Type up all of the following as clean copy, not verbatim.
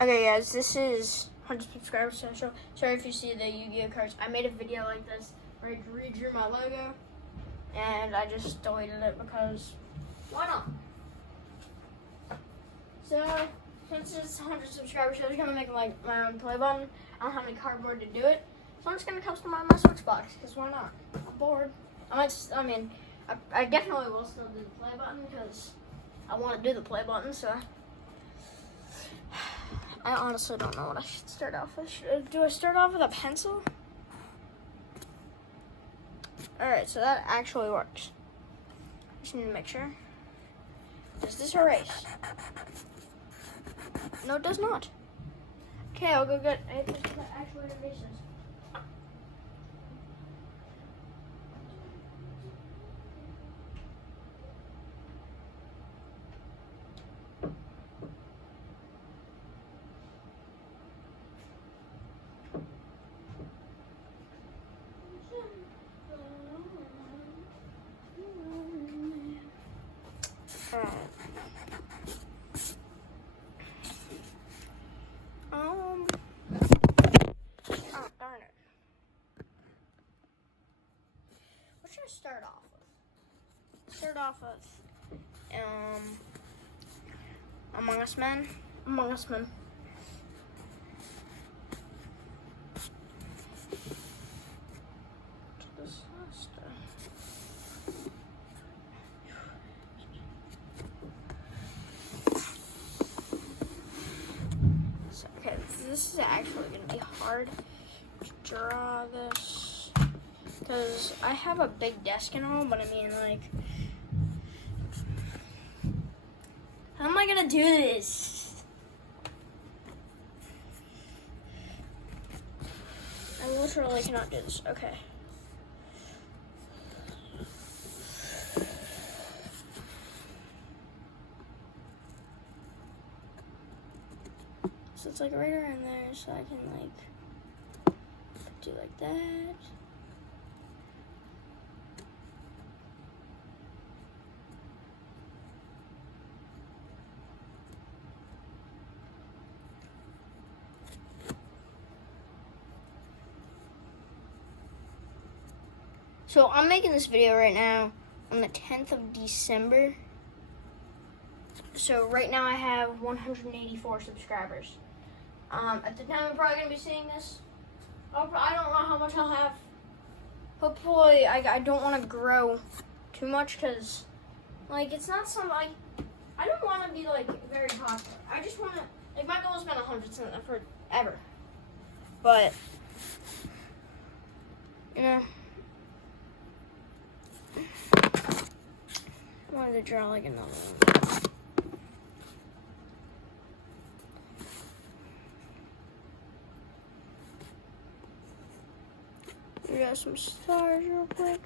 Okay, guys, this is 100 subscribers special. Sorry if you see the Yu-Gi-Oh cards. I made a video like this where I redrew my logo, and I just deleted it because why not? So, since it's 100 subscribers, I was gonna make like my own play button. I don't have any cardboard to do it, so I'm just gonna customize my Switch box because why not? I'm bored. I definitely will still do the play button because I want to do the play button. So. I honestly don't know what I should start off with. Do I start off with a pencil? Alright, so that actually works. Just need to make sure. Does this erase? No, it does not. Okay, I'll go get a pencil that actually erases. Oh, darn it. What should I start off with? Start off with, Among Us Men. Among Us Men. This is actually going to be hard to draw this because I have a big desk and all, but I mean, like, how am I going to do this? I literally cannot do this. Okay. So it's like right around there, so I can like do like that. So I'm making this video right now on the 10th of December. So right now I have 184 subscribers. At the time I'm probably going to be seeing this, I don't know how much I'll have. Hopefully I don't want to grow too much because, like, it's not something, like, I don't want to be, like, very popular. I just want to, like, my goal has been 100 forever. But, you know, I wanted to draw, like, another one. We got some stars real quick.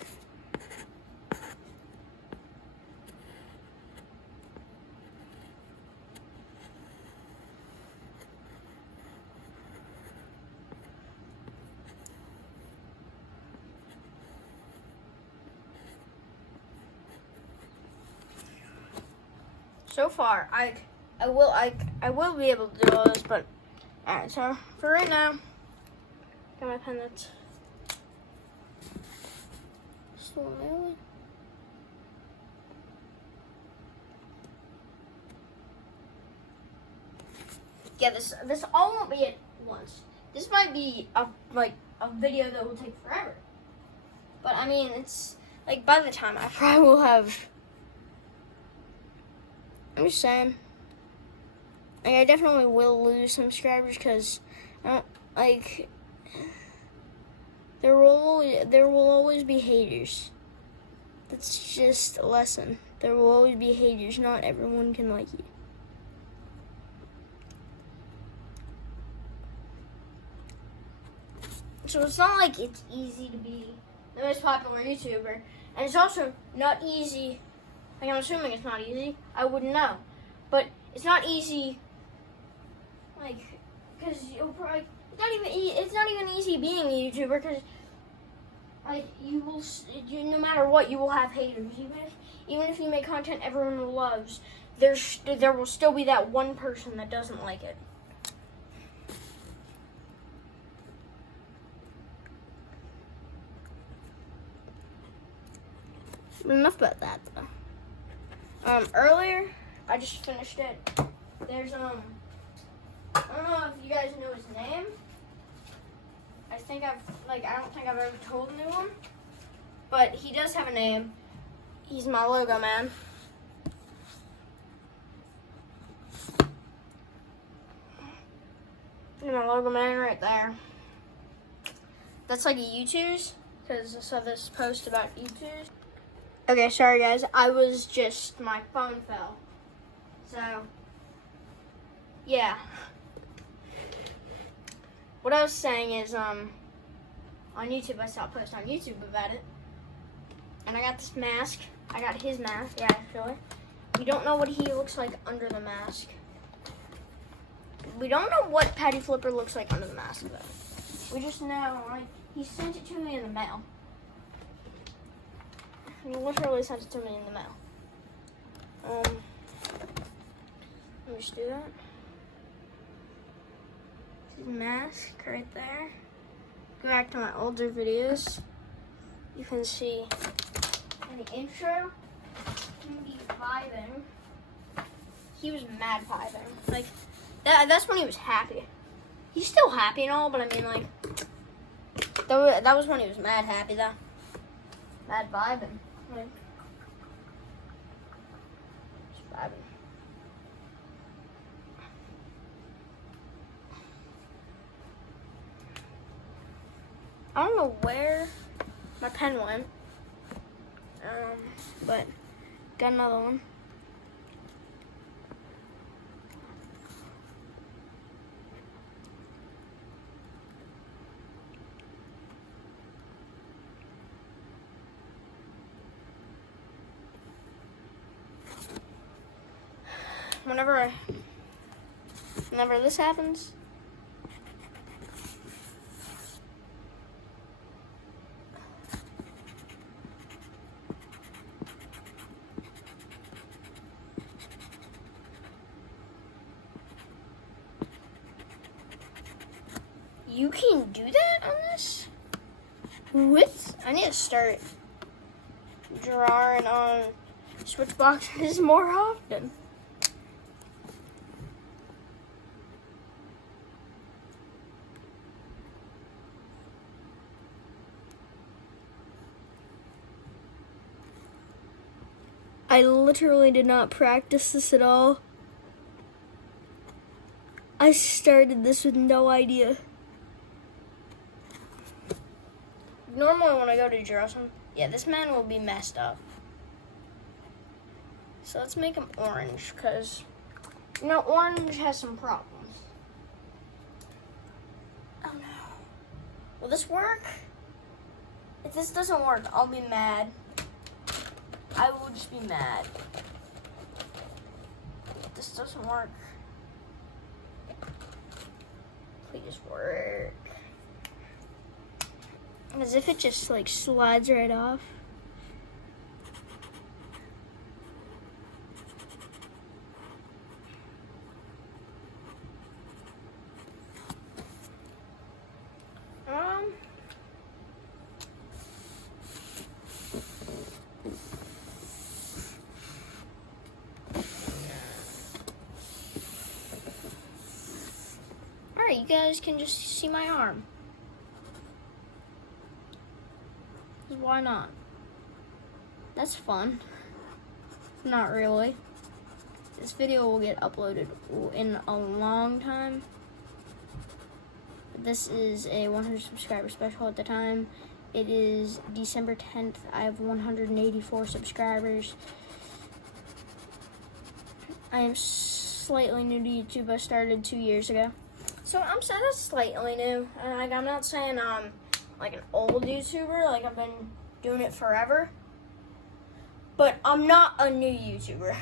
So far, I will be able to do all this, but alright. So for right now, got my pen that's slowly. Yeah, this all won't be at once. This might be a video that will take forever. But I mean, it's like by the time I probably will have. I'm just saying. Like, I definitely will lose some subscribers because, like, there will always be haters. That's just a lesson. There will always be haters. Not everyone can like you. So it's not like it's easy to be the most popular YouTuber, and it's also not easy. Like, I'm assuming it's not easy. I wouldn't know, but it's not easy. Like, because you'll probably it's not even easy being a YouTuber because, like, no matter what, you will have haters. Even if you make content everyone loves, there will still be that one person that doesn't like it. But enough about that, though. Earlier, I just finished it. There's, I don't know if you guys know his name. I don't think I've ever told anyone. But he does have a name. He's my logo man. He's my logo man right there. That's like a YouTube's, because I saw this post about YouTube's. Okay, sorry guys, my phone fell. So, yeah. What I was saying is, on YouTube, I saw a post on YouTube about it. And I got this mask. I got his mask, yeah, actually. We don't know what he looks like under the mask. We don't know what Patty Flipper looks like under the mask, though. We just know, like, he sent it to me in the mail. He literally sent it to me in the mail. Let me just do that. His mask right there. Go back to my older videos. You can see in the intro, him be vibing. He was mad vibing. Like, that's when he was happy. He's still happy and all, but I mean, like, that was when he was mad happy, though. Mad vibing. Like, just vibing. I don't know where my pen went, but got another one. Whenever this happens, you can do that on this? I need to start drawing on switch boxes more often. I literally did not practice this at all. I started this with no idea. Normally when I go to Jerusalem, yeah, this man will be messed up. So let's make him orange, because, you know, orange has some problems. Oh no. Will this work? If this doesn't work, I'll be mad. I will just be mad. If this doesn't work, please work. As if it just like slides right off. Alright, you guys can just see my arm. Why not? That's fun. Not really. This video will get uploaded in a long time. This is a 100 subscriber special at the time. It is December 10th. I have 184 subscribers. I am slightly new to YouTube. I started 2 years ago. So I'm saying that's slightly new. Like, I'm not saying like an old YouTuber, like I've been doing it forever. But I'm not a new YouTuber.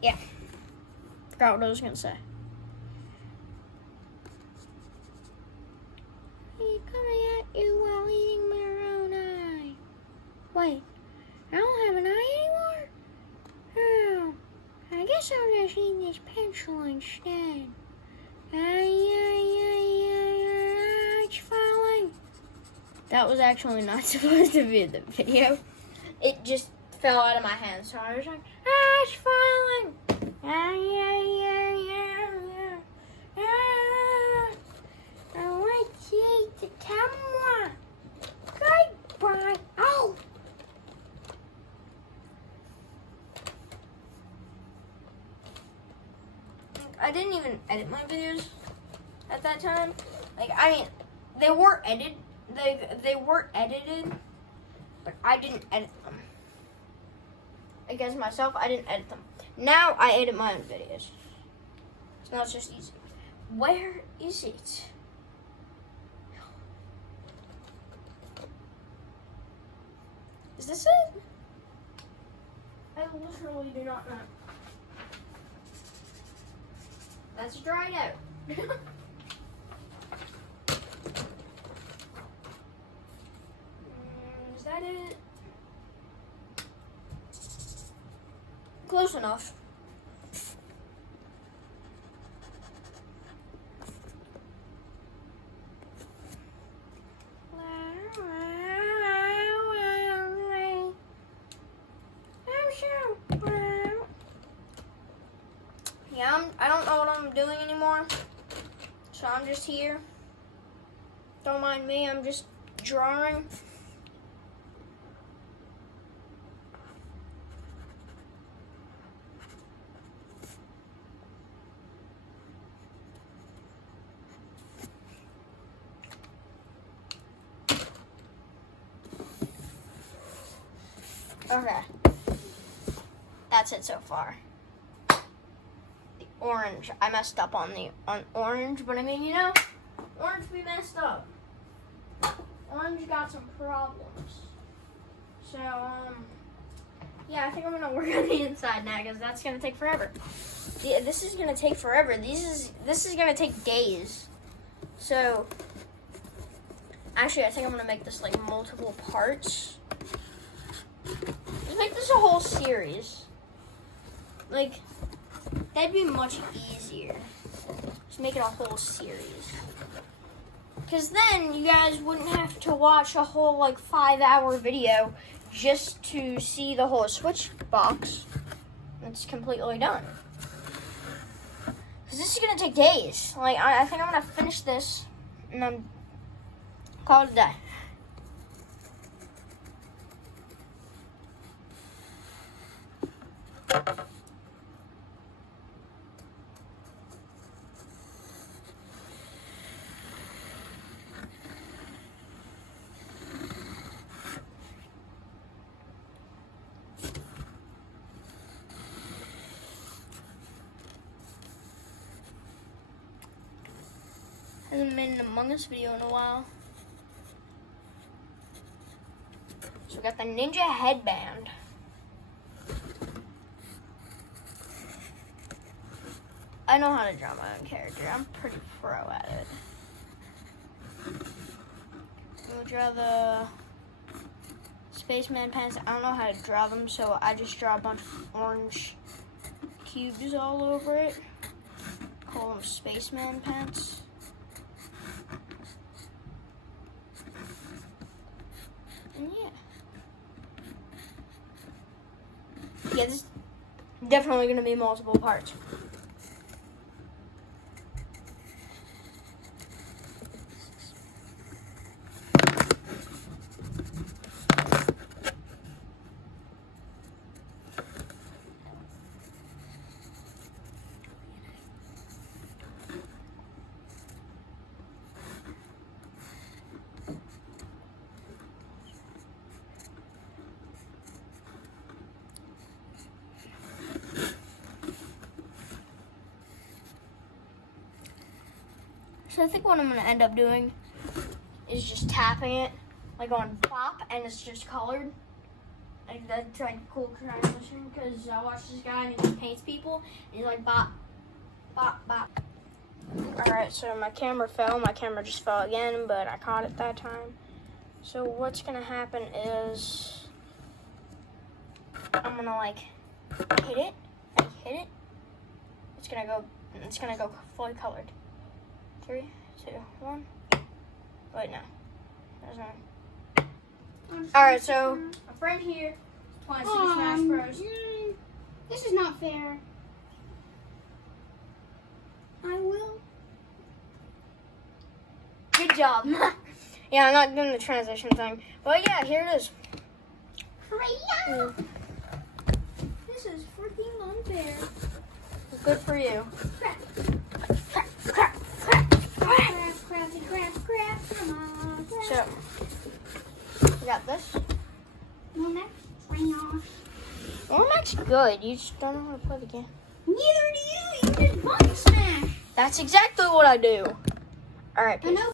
Yeah. Forgot what I was gonna say. He's coming at you while eating Moroni. Wait, I don't have an eye anymore? Oh, I guess I'll using this pencil instead. It's falling. That was actually not supposed to be in the video. It just fell out of my hand, so I was like, it's falling. I want to eat the camera. Goodbye. Oh. I didn't even edit my videos at that time. Like, I mean, they were edited. They were edited, but I didn't edit them. Against myself, I didn't edit them. Now I edit my own videos. So now it's just easy. Where is it? Is this it? I literally do not know. That's dried out. Is that it? Close enough. Yeah, I don't know what I'm doing anymore, so I'm just here. Don't mind me, I'm just drawing. Okay, that's it so far. The orange, I messed up on orange, but I mean, you know, orange we messed up. Orange got some problems. So, yeah, I think I'm gonna work on the inside now because that's gonna take forever. Yeah, this is gonna take forever. This is gonna take days. So, actually, I think I'm gonna make this like multiple parts. Just make this a whole series. Like, that'd be much easier. Just make it a whole series. Because then you guys wouldn't have to watch a whole like 5-hour video just to see the whole Switch box. It's completely done. Because this is going to take days. Like, I think I'm going to finish this and then call it a day. Hasn't made an Among Us video in a while. So we got the ninja headband. I know how to draw my own character. I'm pretty pro at it. We'll draw the spaceman pants. I don't know how to draw them, so I just draw a bunch of orange cubes all over it. Call them spaceman pants. And yeah. Yeah, this is definitely going to be multiple parts. So I think what I'm going to end up doing is just tapping it, like on pop, and it's just colored. Like that's like cool transition, because I watch this guy and he just paints people, and he's like bop, bop, bop. Alright, so my camera fell. My camera just fell again, but I caught it that time. So what's going to happen is I'm going to like hit it, and hit it, It's gonna go fully colored. 3, 2, 1. Wait, no. There's no. Alright, so a friend here wants to do Smash Bros. This is not fair. I will. Good job. Yeah, I'm not doing the transition thing. But yeah, here it is. Hurry! This is freaking unfair. Good for you. Crap. Crap, crap, crap, crap. Crap. Come on. So, you got this. No, next. Trash. Well, Max good. You just don't know how to play the game. Neither do you. You just button smash. That's exactly what I do. All right, I know.